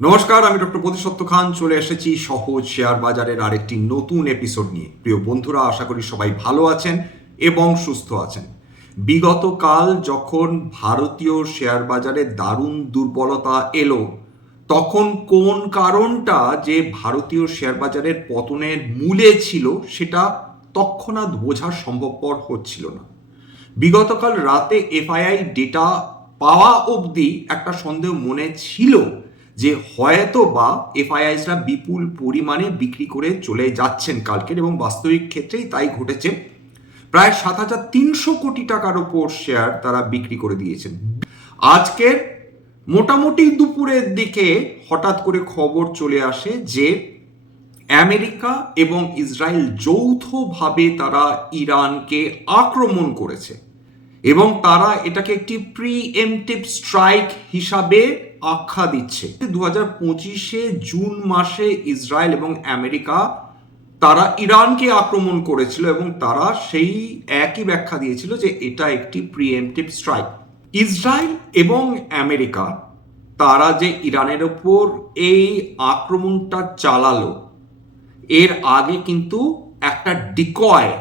নমস্কার, আমি ডক্টর প্রতিসত্য খান চলে এসেছি সহজ শেয়ার বাজারের আরেকটি নতুন এপিসোড নিয়ে। প্রিয় বন্ধুরা, আশা করি সবাই ভালো আছেন এবং সুস্থ আছেন। বিগত কাল যখন ভারতীয় শেয়ার বাজারে দারুণ দুর্বলতা এলো, তখন কোন কারণটা যে ভারতীয় শেয়ার বাজারের পতনের মূলে ছিল সেটা তৎক্ষণাৎ বোঝা সম্ভবপর হচ্ছিল না। বিগতকাল রাতে এফআইআই ডেটা পাওয়া অবধি একটা সন্দেহ মনে ছিল যে হয়তো বা এফআইআইসরা বিপুল পরিমাণে বিক্রি করে চলে যাচ্ছেন কালকের, এবং বাস্তবিক ক্ষেত্রেই তাই ঘটেছে। প্রায় 7,300 কোটি টাকার ওপর শেয়ার তারা বিক্রি করে দিয়েছেন। আজকের মোটামুটি দুপুরের দিকে হঠাৎ করে খবর চলে আসে যে আমেরিকা এবং ইসরায়েল যৌথভাবে তারা ইরানকে আক্রমণ করেছে এবং তারা এটাকে একটি প্রিএমপ্টিভ স্ট্রাইক হিসাবে আখ্যা দিচ্ছে। 2025 জুন মাসে ইসরায়েল এবং আমেরিকা তারা ইরানকে আক্রমণ করেছিল এবং তারা সেই একই ব্যাখ্যা দিয়েছিল যে এটা একটি প্রিএমপ্টিভ স্ট্রাইক। ইসরায়েল এবং আমেরিকা তারা যে ইরানের ওপর এই আক্রমণটা চালালো, এর আগে কিন্তু একটা ডিকয়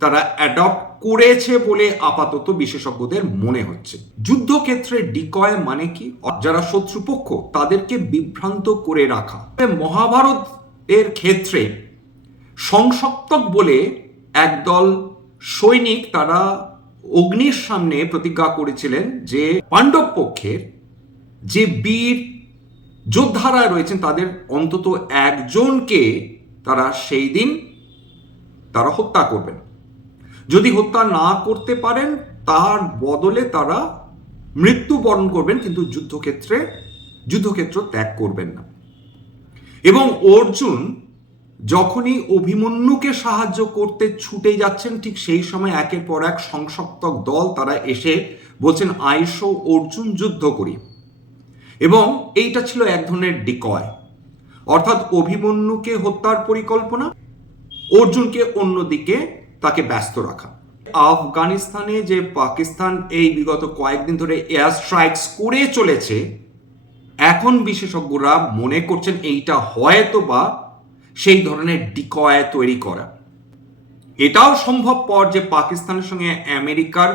তারা অ্যাডপ্ট করেছে বলে আপাতত বিশেষজ্ঞদের মনে হচ্ছে। যুদ্ধক্ষেত্রে ডিকয় মানে কি? যারা শত্রুপক্ষ তাদেরকে বিভ্রান্ত করে রাখা। মহাভারত এর ক্ষেত্রে সংসপ্তক বলে একদল সৈনিক তারা অগ্নির সামনে প্রতিজ্ঞা করেছিলেন যে পাণ্ডব পক্ষের যে বীর যোদ্ধারা রয়েছেন তাদের অন্তত একজনকে তারা সেই দিন তারা হত্যা করবেন। যদি হত্যা না করতে পারেন তার বদলে তারা মৃত্যুবরণ করবেন, কিন্তু যুদ্ধক্ষেত্র ত্যাগ করবেন না। এবং অর্জুন যখনই অভিমন্যুকে সাহায্য করতে ছুটে যাচ্ছেন, ঠিক সেই সময় একের পর এক সংসপ্তক দল তারা এসে বলছেন আইসো অর্জুন যুদ্ধ করি। এবং এইটা ছিল এক ধরনের ডিকয়, অর্থাৎ অভিমন্যুকে হত্যার পরিকল্পনা, অর্জুনকে অন্যদিকে তাকে ব্যস্ত রাখা। আফগানিস্তানে যে পাকিস্তান এই বিগত কয়েকদিন ধরে এয়ার স্ট্রাইকস করে চলেছে, এখন বিশেষজ্ঞরা মনে করছেন এইটা হয়তো বা সেই ধরনের ডিকয় তৈরি করা। এটাও সম্ভবপর যে পাকিস্তানের সঙ্গে আমেরিকার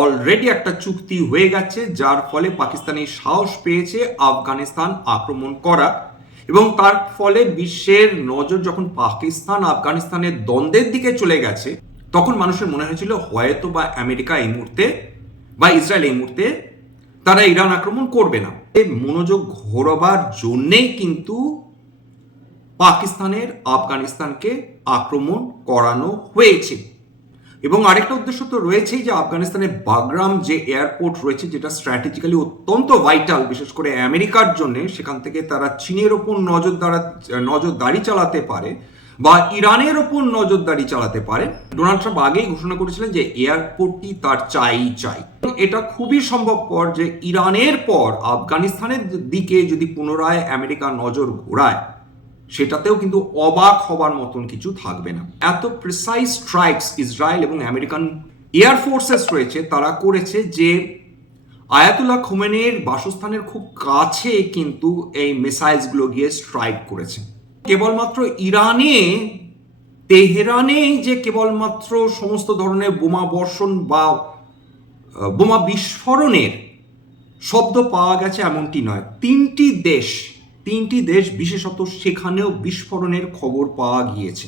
অলরেডি একটা চুক্তি হয়ে গেছে, যার ফলে পাকিস্তানি সাহস পেয়েছে আফগানিস্তান আক্রমণ করা, এবং তার ফলে বিশ্বের নজর যখন পাকিস্তান আফগানিস্তানের দ্বন্দ্বের দিকে চলে গেছে, তখন মানুষের মনে হয়েছিল হয়তো বা আমেরিকা এই মুহূর্তে বা ইসরায়েল এই মুহূর্তে তারা ইরান আক্রমণ করবে না। মনোযোগ ঘোরাবার জন্যেই কিন্তু পাকিস্তানের আফগানিস্তানকে আক্রমণ করানো হয়েছে। এবং আরেকটা উদ্দেশ্য তো রয়েছেই যে আফগানিস্তানের বাগরাম যে এয়ারপোর্ট রয়েছে, যেটা স্ট্র্যাটেজিক্যালি অত্যন্ত ভাইটাল বিশেষ করে আমেরিকার জন্য, সেখান থেকে তারা চীনের ওপর নজরদারি চালাতে পারে বা ইরানের ওপর নজরদারি চালাতে পারে। ডোনাল্ড ট্রাম্প আগেই ঘোষণা করেছিলেন যে এয়ারপোর্টটি তার চাই। এটা খুবই সম্ভবপর যে ইরানের পর আফগানিস্তানের দিকে যদি পুনরায় আমেরিকা নজর ঘোরায়, সেটাতেও কিন্তু অবাক হবার মতন কিছু থাকবে না। এত প্রিসাইজ স্ট্রাইকস ইসরায়েল এবং আমেরিকান এয়ারফোর্সেস রয়েছে তারা করেছে যে আয়াতুল্লাহ খোমেনির বাসস্থানের খুব কাছে কিন্তু এই মিসাইলসগুলো গিয়ে স্ট্রাইক করেছে। কেবলমাত্র তেহরানে যে কেবলমাত্র সমস্ত ধরনের বোমা বর্ষণ বা বোমা বিস্ফোরণের শব্দ পাওয়া গেছে এমনটি নয়। তিনটি দেশ বিশেষত সেখানেও বিস্ফোরণের খবর পাওয়া গিয়েছে।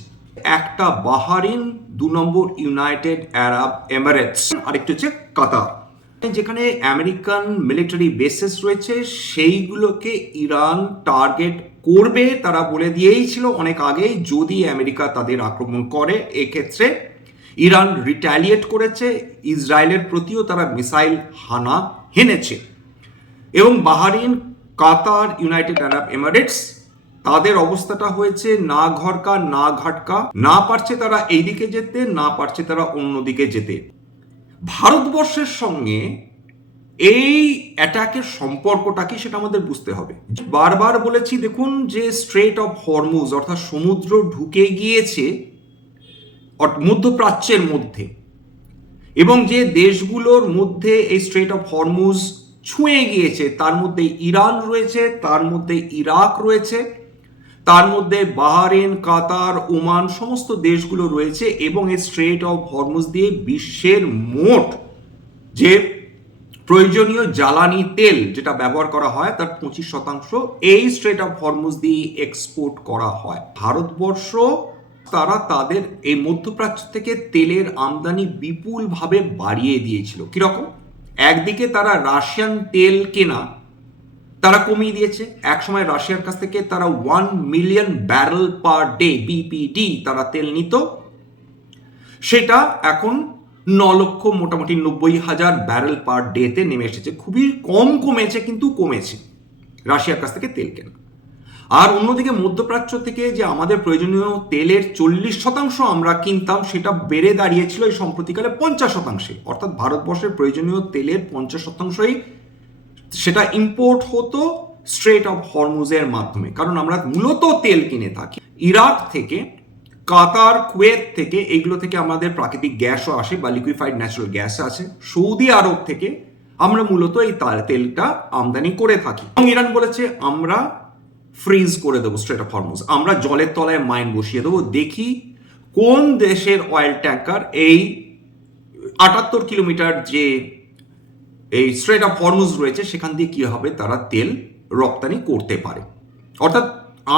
একটা বাহারিন, 2 নম্বর ইউনাইটেড আরব এমিরেটস, আরেকটি হচ্ছে কাতার, যেখানে আমেরিকান মিলিটারি বেসেস রয়েছে। সেইগুলোকে ইরান টার্গেট করবে, তারা বলে দিয়েই ছিল অনেক আগেই যদি আমেরিকা তাদের আক্রমণ করে। এক্ষেত্রে ইরান রিট্যালিয়েট করেছে, ইসরায়েলের প্রতিও তারা মিসাইল হানা হেনেছে। এবং বাহারিন, কাতার, ইউনাইটেড আরব এমিরেটস, তাদের অবস্থাটা হয়েছে না ঘরকা না ঘাটকা, না পারছে তারা এইদিকে যেতে, না পারছে তারা অন্যদিকে যেতে। ভারতবর্ষের সঙ্গে এই অ্যাটাকের সম্পর্কটা কি সেটা আমাদের বুঝতে হবে। বারবার বলেছি, দেখুন যে স্ট্রেট অফ হরমুজ অর্থাৎ সমুদ্র ঢুকে গিয়েছে মধ্যপ্রাচ্যের মধ্যে, এবং যে দেশগুলোর মধ্যে এই স্ট্রেট অফ হরমুজ ছুঁয়ে গিয়েছে। তার মধ্যে ইরান রয়েছে, তার মধ্যে ইরাক রয়েছে, তার মধ্যে বাহরেন, কাতার, ওমান সমস্ত দেশগুলো রয়েছে এবং এই স্ট্রেট অফ হরমুজ দিয়ে বিশ্বের মোট যে প্রয়োজনীয় জ্বালানি তেল যেটা ব্যবহার করা হয় তার 25% এই স্ট্রেট অফ হরমুজ দিয়ে এক্সপোর্ট করা হয়। ভারতবর্ষ তারা তাদের এই মধ্যপ্রাচ্য থেকে তেলের আমদানি বিপুলভাবে বাড়িয়ে দিয়েছিল। কিরকম? একদিকে তারা রাশিয়ান তেল কেনা তারা কমিয়ে দিয়েছে। একসময় রাশিয়ার কাছ থেকে তারা 1 million barrel per day BPD তারা তেল নিত, সেটা এখন 9 লক্ষ মোটামুটি 90,000 ব্যারেল পার ডেতে নেমে এসেছে। খুবই কম কমেছে, কিন্তু কমেছে রাশিয়ার কাছ থেকে তেল কেনা। আর অন্যদিকে মধ্যপ্রাচ্য থেকে যে আমাদের প্রয়োজনীয় তেলের 40% আমরা কিনতাম, সেটা বেড়ে দাঁড়িয়েছিল এই সম্প্রতিকালে 50%। অর্থাৎ ভারতবর্ষের প্রয়োজনীয় তেলের 50%ই সেটা ইম্পোর্ট হতো স্ট্রেট অফ হরমুজের মাধ্যমে। কারণ আমরা মূলত তেল কিনে থাকি ইরাক থেকে, কাতার, কুয়েত থেকে, এইগুলো থেকে আমাদের প্রাকৃতিক গ্যাসও আসে বা লিকুইফাইড ন্যাচারাল গ্যাস আছে। সৌদি আরব থেকে আমরা মূলত এই তেলটা আমদানি করে থাকি। এবং ইরান বলেছে আমরা ফ্রিজ করে দেবো স্ট্রেট অফ হরমুজ, আমরা জলের তলায় মাইন বসিয়ে দেবো, দেখি কোন দেশের অয়েল ট্যাঙ্কার এই 78 কিলোমিটার যে এই স্ট্রেট অফ হরমুজ রয়েছে সেখান দিয়ে কি হবে তারা তেল রপ্তানি করতে পারে। অর্থাৎ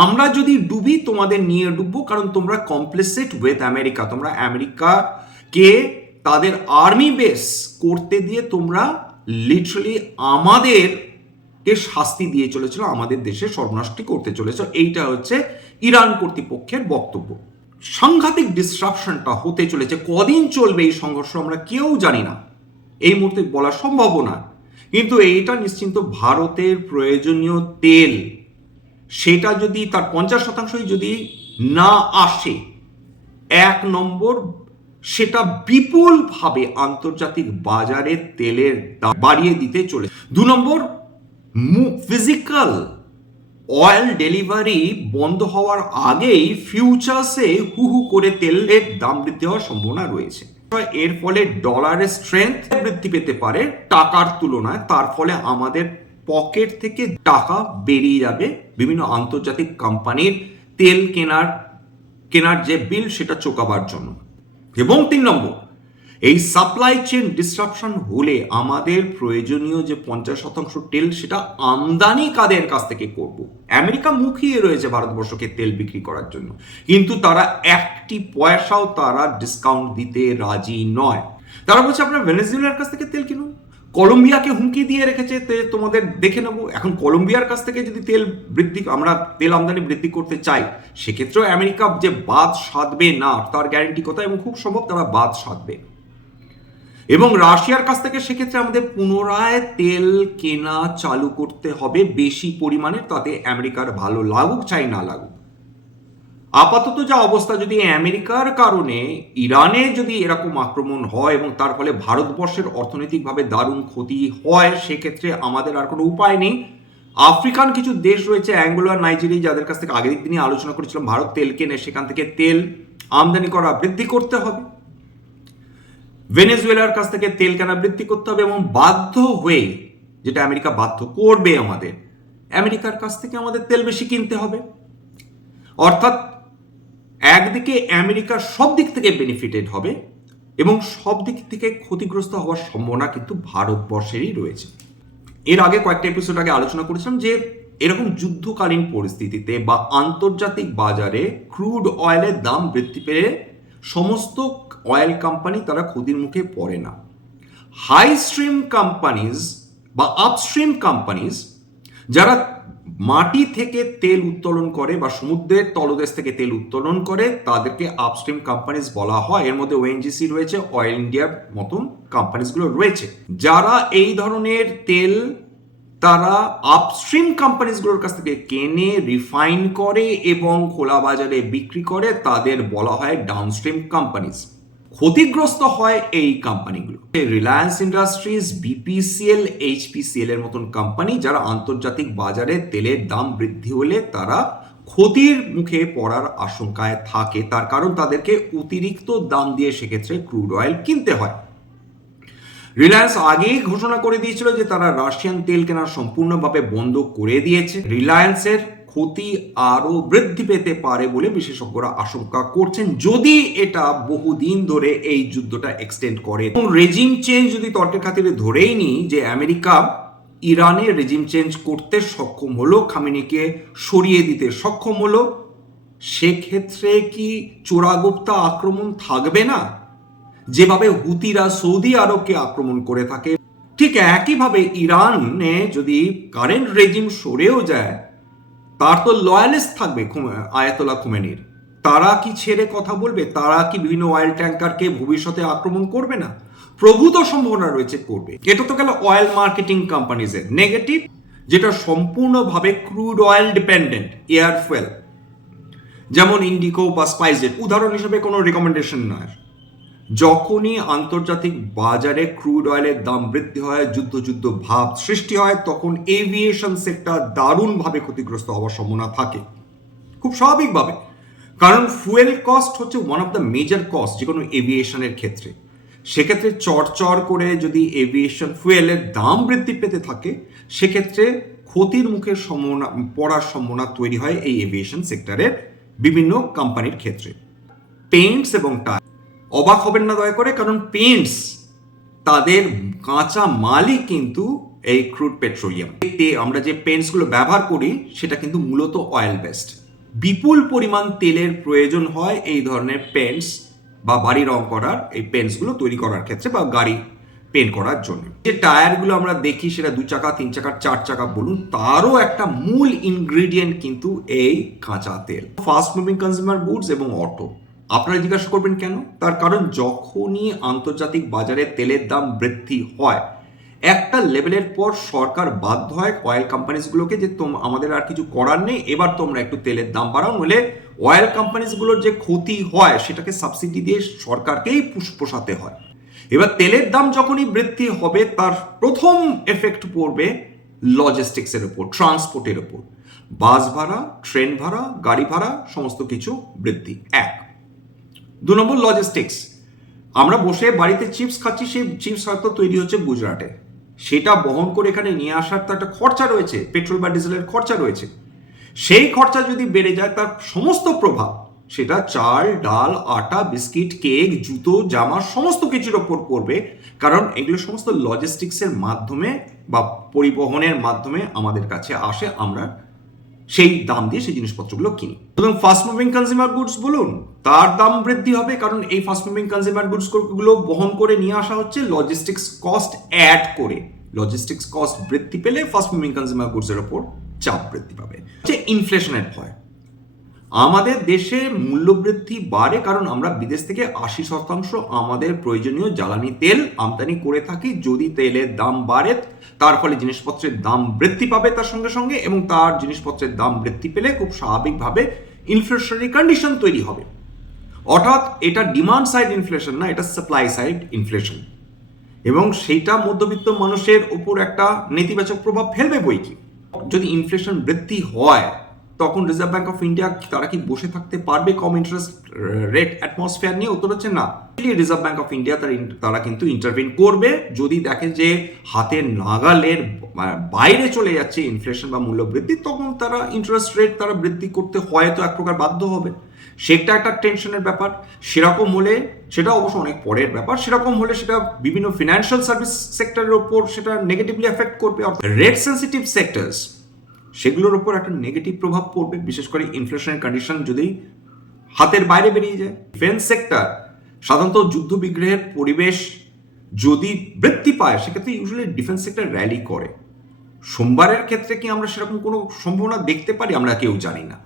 আমরা যদি ডুবি তোমাদের নিয়ে ডুববো, কারণ তোমরা কমপ্লিসিট উইথ আমেরিকা। তোমরা আমেরিকাকে তাদের আর্মি বেস করতে দিয়ে তোমরা লিটারালি আমাদেরকে শাস্তি দিয়ে চলেছিল, আমাদের দেশে সর্বনাশটি করতে চলেছ। এইটা হচ্ছে ইরান কর্তৃপক্ষের বক্তব্য। সাংঘাতিক ডিসরাপশনটা হতে চলেছে। কদিন চলবে এই সংঘর্ষ আমরা কেউ জানি না, এই মুহূর্তে বলা সম্ভব না। কিন্তু এইটা নিশ্চিন্ত ভারতের প্রয়োজনীয় তেল সেটা যদি তার 50%ই যদি না আসে, 1 নম্বর সেটা বিপুলভাবে আন্তর্জাতিক বাজারে তেলের দাম বাড়িয়ে দিতে চলে। 2 নম্বর ফিজিক্যাল অয়েল ডেলিভারি বন্ধ হওয়ার আগেই ফিউচার্সে হু করে তেলের দাম বৃদ্ধি হওয়ার সম্ভাবনা রয়েছে। এর ফলে ডলারের স্ট্রেংথ বৃদ্ধি পেতে পারে টাকার তুলনায়, তার ফলে আমাদের পকেট থেকে টাকা বেরিয়ে যাবে বিভিন্ন আন্তর্জাতিক কোম্পানির তেল কেনার যে বিল সেটা চোকাবার জন্য। এবং 3 নম্বর, এই সাপ্লাই চেইন ডিসরাপশন হলে আমাদের প্রয়োজনীয় যে 50% তেল সেটা আমদানি কাদের কাছ থেকে করব? আমেরিকা মুখিয়ে রয়েছে ভারতবর্ষকে তেল বিক্রি করার জন্য, কিন্তু তারা একটি পয়সাও তারা ডিসকাউন্ট দিতে রাজি নয়। তারা বলছে আপনারা ভেনেজুয়েলার কাছ থেকে তেল কিনুন। কলম্বিয়াকে হুমকি দিয়ে রেখেছে তোমাদের দেখে নেবো। এখন কলম্বিয়ার কাছ থেকে যদি আমরা তেল আমদানি বৃদ্ধি করতে চাই, সেক্ষেত্রেও আমেরিকা যে বাদ সাধবে না তার গ্যারেন্টি কোথায়? এবং খুব সম্ভব তারা বাদ সাধবে। এবং রাশিয়ার কাছ থেকে সেক্ষেত্রে আমাদের পুনরায় তেল কেনা চালু করতে হবে বেশি পরিমাণে, তাতে আমেরিকার ভালো লাগুক চাই না লাগুক। আপাতত যা অবস্থা, যদি আমেরিকার কারণে ইরানে যদি এরকম আক্রমণ হয় এবং তার ফলে ভারতবর্ষের অর্থনৈতিকভাবে দারুণ ক্ষতি হয়, সেক্ষেত্রে আমাদের আর কোনো উপায় নেই। আফ্রিকান কিছু দেশ রয়েছে, অ্যাঙ্গোলা, নাইজেরিয়া, যাদের কাছ থেকে আগের দিনই আলোচনা করেছিলাম ভারত তেল কেনে, সেখান থেকে তেল আমদানি করা বৃদ্ধি করতে হবে। ভেনেজুয়েলার কাছ থেকে তেল কেনা বৃদ্ধি করতে হবে এবং বাধ্য হয়ে, যেটা আমেরিকা বাধ্য করবে আমাদের, আমেরিকার কাছ থেকে আমাদের তেল বেশি কিনতে হবে। অর্থাৎ একদিকে আমেরিকা সব দিক থেকে বেনিফিটেড হবে এবং সব দিক থেকে ক্ষতিগ্রস্ত হওয়ার সম্ভাবনা কিন্তু ভারতবর্ষেরই রয়েছে। এর আগে কয়েকটা এপিসোড আগে আলোচনা করেছিলাম যে এরকম যুদ্ধকালীন পরিস্থিতিতে বা আন্তর্জাতিক বাজারে ক্রুড অয়েলের দাম বৃদ্ধি পেয়ে সমস্ত অয়েল কোম্পানি তারা ক্ষতির মুখে পড়ে না। হাই স্ট্রিম কোম্পানিজ বা আপস্ট্রিম কোম্পানিজ যারা মাটি থেকে তেল উত্তোলন করে বা সমুদ্রের তলদেশ থেকে তেল উত্তোলন করে, তাদেরকে আপস্ট্রিম কোম্পানিজ বলা হয়। এর মধ্যে ওএনজিসি রয়েছে, অয়েল ইন্ডিয়ার মতন কোম্পানিজগুলো রয়েছে, যারা এই ধরনের তেল তারা আপস্ট্রিম কোম্পানিজগুলোর কাছ থেকে কেনে, রিফাইন করে এবং খোলা বাজারে বিক্রি করে, তাদের বলা হয় ডাউনস্ট্রিম কোম্পানিজ। ক্ষতিগ্রস্ত হয় এই কোম্পানিগুলো, রিলায়েন্স ইন্ডাস্ট্রিজ, বিপিসিএল, এইচপিসিএল এর মতন কোম্পানি, যারা আন্তর্জাতিক বাজারে তেলের দাম বৃদ্ধি হলে তারা ক্ষতির মুখে পড়ার আশঙ্কায় থাকে। তার কারণ তাদেরকে অতিরিক্ত দাম দিয়ে সেক্ষেত্রে ক্রুড অয়েল কিনতে হয়। রিলায়েন্স আগেই ঘোষণা করে দিয়েছিল যে তারা রাশিয়ান তেল কেনা সম্পূর্ণভাবে বন্ধ করে দিয়েছে। রিলায়েন্সের ক্ষতি আরো বৃদ্ধি পেতে পারে বলে বিশেষজ্ঞরা আশঙ্কা করছেন যদি এটা বহুদিন ধরে এই যুদ্ধটা এক্সটেন্ড করে। এবং রেজিম চেঞ্জ যদি তর্কের খাতিরে ধরেই নিই যে আমেরিকা ইরানের রেজিম চেঞ্জ করতে সক্ষম হলো, খামেনিকে সরিয়ে দিতে সক্ষম হলো, সেক্ষেত্রে কি চোরাগুপ্তা আক্রমণ থাকবে না? যেভাবে হুতিরা সৌদি আরবকে আক্রমণ করে থাকে, ঠিক একইভাবে ইরানে যদি কারেন্ট রেজিম সরেও যায়, তার তো লয়ালিস্ট থাকবে আয়াতোল্লাহ খোমেনির। তারা কি ছেড়ে কথা বলবে? তারা কি বিভিন্ন অয়েল ট্যাঙ্কারকে ভবিষ্যতে আক্রমণ করবে না? প্রভূত সম্ভাবনা রয়েছে করবে। এটা তো গেল অয়েল মার্কেটিং কোম্পানিজের নেগেটিভ, যেটা সম্পূর্ণভাবে crude oil dependent air fuel, যেমন ইন্ডিকো বা স্পাইসজেট উদাহরণ হিসেবে কোনো রেকমেন্ডেশন নয়। যখনই আন্তর্জাতিক বাজারে ক্রুড অয়েলের দাম বৃদ্ধি হয়, যুদ্ধ ভাব সৃষ্টি হয়, তখন এভিয়েশন সেক্টর দারুণভাবে ক্ষতিগ্রস্ত হওয়ার সম্ভাবনা থাকে, খুব স্বাভাবিকভাবে। কারণ ফুয়েল কস্ট হচ্ছে one of the major cost যে কোনো এভিয়েশনের ক্ষেত্রে। সেক্ষেত্রে চড় করে যদি এভিয়েশন ফুয়েলের দাম বৃদ্ধি পেতে থাকে, সেক্ষেত্রে ক্ষতির মুখে পড়ার সম্ভাবনা তৈরি হয় এই এভিয়েশন সেক্টরের বিভিন্ন কোম্পানির ক্ষেত্রে। পেইন্টস এবং টায়ার, অবাক হবেন না দয়া করে, কারণ পেইন্টস তাদের কাঁচা মালই কিন্তু এই ক্রুড পেট্রোলিয়াম। আমরা যে পেইন্টসগুলো ব্যবহার করি সেটা কিন্তু মূলত অয়েল বেসড। বিপুল পরিমাণ তেলের প্রয়োজন হয় এই ধরনের পেন্টস বা বাড়ি রং করার এই পেন্টসগুলো তৈরি করার ক্ষেত্রে বা গাড়ি পেন্ট করার জন্য। যে টায়ারগুলো আমরা দেখি সেটা 2 চাকা 3 চাকা 4 চাকা বলুন, তারও একটা মূল ইনগ্রিডিয়েন্ট কিন্তু এই কাঁচা তেল। ফাস্ট মুভিং কনজিউমার গুডস এবং অটো, আপনারা জিজ্ঞাসা করবেন কেন? তার কারণ যখনই আন্তর্জাতিক বাজারে তেলের দাম বৃদ্ধি হয়, একটা লেভেলের পর সরকার বাধ্য হয় অয়েল কোম্পানিজগুলোকে যে আমাদের আর কিছু করার নেই, এবার তোমরা একটু তেলের দাম বাড়াও, নইলে অয়েল কোম্পানিজগুলোর যে ক্ষতি হয় সেটাকে সাবসিডি দিয়ে সরকারকেই পোষাতে হয়। এবার তেলের দাম যখনই বৃদ্ধি হবে, তার প্রথম এফেক্ট পড়বে লজিস্টিক্সের উপর, ট্রান্সপোর্টের উপর। বাস ভাড়া, ট্রেন ভাড়া, গাড়ি ভাড়া সমস্ত কিছু বৃদ্ধি। 2 নম্বর লজিস্টিক্স। আমরা বসে বাড়িতে চিপস খাচ্ছি, সেই চিপস হয়তো তৈরি হচ্ছে গুজরাটে, সেটা বহন করে এখানে নিয়ে আসার তো একটা খরচা রয়েছে, পেট্রোল বা ডিজেলের খরচা রয়েছে। সেই খরচা যদি বেড়ে যায়, তার সমস্ত প্রভাব সেটা চাল, ডাল, আটা, বিস্কিট, কেক, জুতো, জামা সমস্ত কিছুর ওপর পড়বে, কারণ এগুলো সমস্ত লজিস্টিক্সের মাধ্যমে বা পরিবহনের মাধ্যমে আমাদের কাছে আসে, আমরা সেই দাম দিয়ে সেই জিনিসপত্রগুলো কিনি। এবং ফাস্ট মুভিং কনজিউমার গুডস বলুন, তার দাম বৃদ্ধি হবে, কারণ এই ফাস্ট মুভিং কনজিউমার গুডস গুলো বহন করে নিয়ে আসা হচ্ছে লজিস্টিক্স কস্ট অ্যাড করে। লজিস্টিক্স কস্ট বৃদ্ধি পেলে ফাস্ট মুভিং কনজিউমার গুডস এর উপর চাপ বৃদ্ধি পাবে। হচ্ছে ইনফ্লেশনের ভয়। আমাদের দেশে মূল্যবৃদ্ধি বাড়ে কারণ আমরা বিদেশ থেকে 80% আমাদের প্রয়োজনীয় জ্বালানি তেল আমদানি করে থাকি। যদি তেলের দাম বাড়ে, তার ফলে জিনিসপত্রের দাম বৃদ্ধি পাবে তার সঙ্গে সঙ্গে, এবং তার জিনিসপত্রের দাম বৃদ্ধি পেলে খুব স্বাভাবিকভাবে ইনফ্লেশনারি কন্ডিশন তৈরি হবে। অর্থাৎ এটা ডিমান্ড সাইড ইনফ্লেশন না, এটা সাপ্লাই সাইড ইনফ্লেশন, এবং সেইটা মধ্যবিত্ত মানুষের উপর একটা নেতিবাচক প্রভাব ফেলবে বই কি। যদি ইনফ্লেশন বৃদ্ধি হয়, তখন রিজার্ভ ব্যাংক অফ ইন্ডিয়া তারা কি বসে থাকতে পারবে কম ইন্টারেস্ট রেট অ্যাটমসফিয়ার নিয়ে? উত্তর হচ্ছে না। রিজার্ভ ব্যাংক অফ ইন্ডিয়া তারা কিন্তু ইন্টারভিন করবে যদি দেখে যে হাতের নাগালের বাইরে চলে যাচ্ছে ইনফ্লেশন বা মূল্য বৃদ্ধি, তখন তারা ইন্টারেস্ট রেট তারা বৃদ্ধি করতে হয়তো এক প্রকার বাধ্য হবে। সেটা একটা টেনশনের ব্যাপার। সেরকম হলে, সেটা অবশ্য অনেক পরের ব্যাপার, সেরকম হলে সেটা বিভিন্ন ফিনান্সিয়াল সার্ভিস সেক্টরের ওপর সেটা নেগেটিভলি এফেক্ট করবে। অর্থাৎ রেট সেন্সিটিভ সেক্টরস, সেগুলোর উপর একটা নেগেটিভ প্রভাব পড়বে, বিশেষ করে ইনফ্লেশনের কন্ডিশন যদি হাতের বাইরে বেরিয়ে যায়। ডিফেন্স সেক্টর, সাধারণত যুদ্ধ বিগ্রহের পরিবেশ যদি বৃদ্ধি পায়, সেক্ষেত্রে ইউজুয়ালি ডিফেন্স সেক্টর র্যালি করে। সোমবারের ক্ষেত্রে কি আমরা সেরকম কোনো সম্ভাবনা দেখতে পারি? আমরা কেউ জানি না,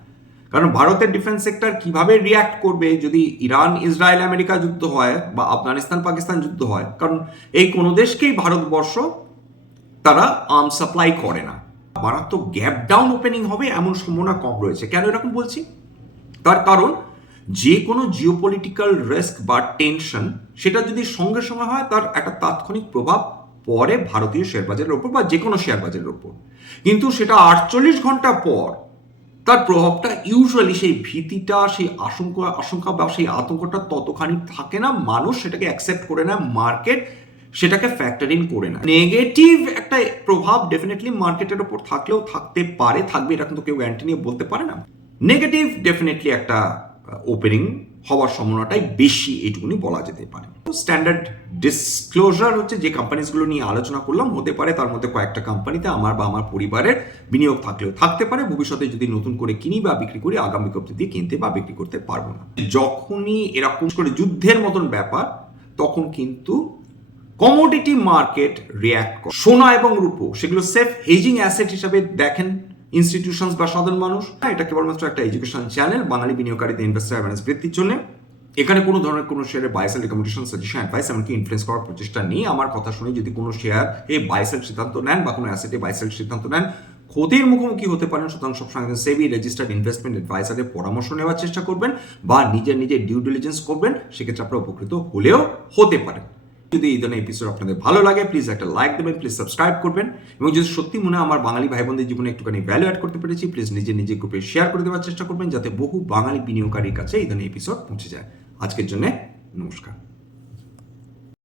কারণ ভারতের ডিফেন্স সেক্টর কিভাবে রিয়াক্ট করবে যদি ইরান, ইসরায়েল, আমেরিকা যুদ্ধ হয় বা আফগানিস্তান, পাকিস্তান যুদ্ধ হয়। কারণ এই কোনো দেশকেই ভারতবর্ষ তারা আর্ম সাপ্লাই করে না। মারাত্মক গ্যাপ ডাউন ওপেনিং হবে এমন সম্ভাবনা কম রয়েছে। কেন এরকম বলছি? তার কারণ যে কোনো জিওপলিটিক্যাল রিস্ক বা টেনশন, সেটা যদি সঙ্গে সঙ্গে হয়, তার একটা তাৎক্ষণিক প্রভাব পড়ে ভারতীয় শেয়ার বাজারের উপর বা যে কোনো শেয়ার বাজারের উপর। কিন্তু সেটা 48 ঘন্টা পর তার প্রভাবটা ইউজুয়ালি সেই ভীতিটা, সেই আশঙ্কা বা সেই আতঙ্কটা ততখানি থাকে না। মানুষ সেটাকে অ্যাকসেপ্ট করে নেয়, মার্কেট সেটাকে ফ্যাক্টর ইন করে না। নেগেটিভ একটা প্রভাব ডেফিনেটলি মার্কেটের ওপর থাকলেও থাকতে পারে, থাকবে এটা কিন্তু কেউ গ্যারান্টি নিয়ে বলতে পারে না। নেগেটিভ ডেফিনেটলি একটা ওপেনিং হওয়ার সম্ভাবনাটাই বেশি, এইটুকুনি বলা যেতে পারে। স্ট্যান্ডার্ড ডিসক্লোজার হচ্ছে যে কোম্পানিজগুলো নিয়ে আলোচনা করলাম, হতে পারে তার মধ্যে কয়েকটা কোম্পানিতে আমার বা আমার পরিবারের বিনিয়োগ থাকলেও থাকতে পারে। ভবিষ্যতে যদি নতুন করে কিনি বা বিক্রি করি, আগামী বিজ্ঞপ্তি দিয়ে কিনতে বা বিক্রি করতে পারবো না। যখনই এরকম করে যুদ্ধের মতন ব্যাপার, তখন কিন্তু কমোডিটি মার্কেট রিয়্যাক্ট করে। সোনা এবং রূপো সেগুলো সেফ হেজিং অ্যাসেট হিসাবে দেখেন ইনস্টিটিউশনস বা সাধারণ মানুষ। এটা কেবলমাত্র একটা এডুকেশন চ্যানেল বাঙালি বিনিয়োগকারীদের ইনভেস্টার অ্যাওয়ারনেস বৃদ্ধির জন্য। এখানে কোনো ধরনের কোনো শেয়ারের buy sell recommendation, suggestion, advice এমনকি ইনফ্লুয়েন্স করার প্রচেষ্টা নেই। আমার কথা শুনে যদি কোনো শেয়ার বাই সেল সিদ্ধান্ত নেন বা কোনো অ্যাসেটে বাই সেল সিদ্ধান্ত নেন, ক্ষতির মুখোমুখি হতে পারেন। সুতরাং সবসময় সেবি রেজিস্টার্ড ইনভেস্টমেন্ট অ্যাডভাইসারের পরামর্শ নেওয়ার চেষ্টা করবেন বা নিজের ডিউ ডিলিজেন্স করবেন, সেক্ষেত্রে আপনারা উপকৃত হলেও হতে পারেন। যদি এই ধরনের এপিসোড আপনাদের ভালো লাগে, প্লিজ একটা লাইক দেবেন, প্লিজ সাবস্ক্রাইব করবেন, এবং যদি সত্যি মনে হয় আমার বাঙালি ভাই বোনদের জীবনে একটুখানি ভ্যালু অ্যাড করতে পেরেছি, প্লিজ নিজের গ্রুপে শেয়ার করে দেওয়ার চেষ্টা করবেন, যাতে বহু বাঙালি বিনিয়োগকারীর কাছে এই ধরনের এপিসোড পৌঁছে যায়। আজকের জন্য নমস্কার।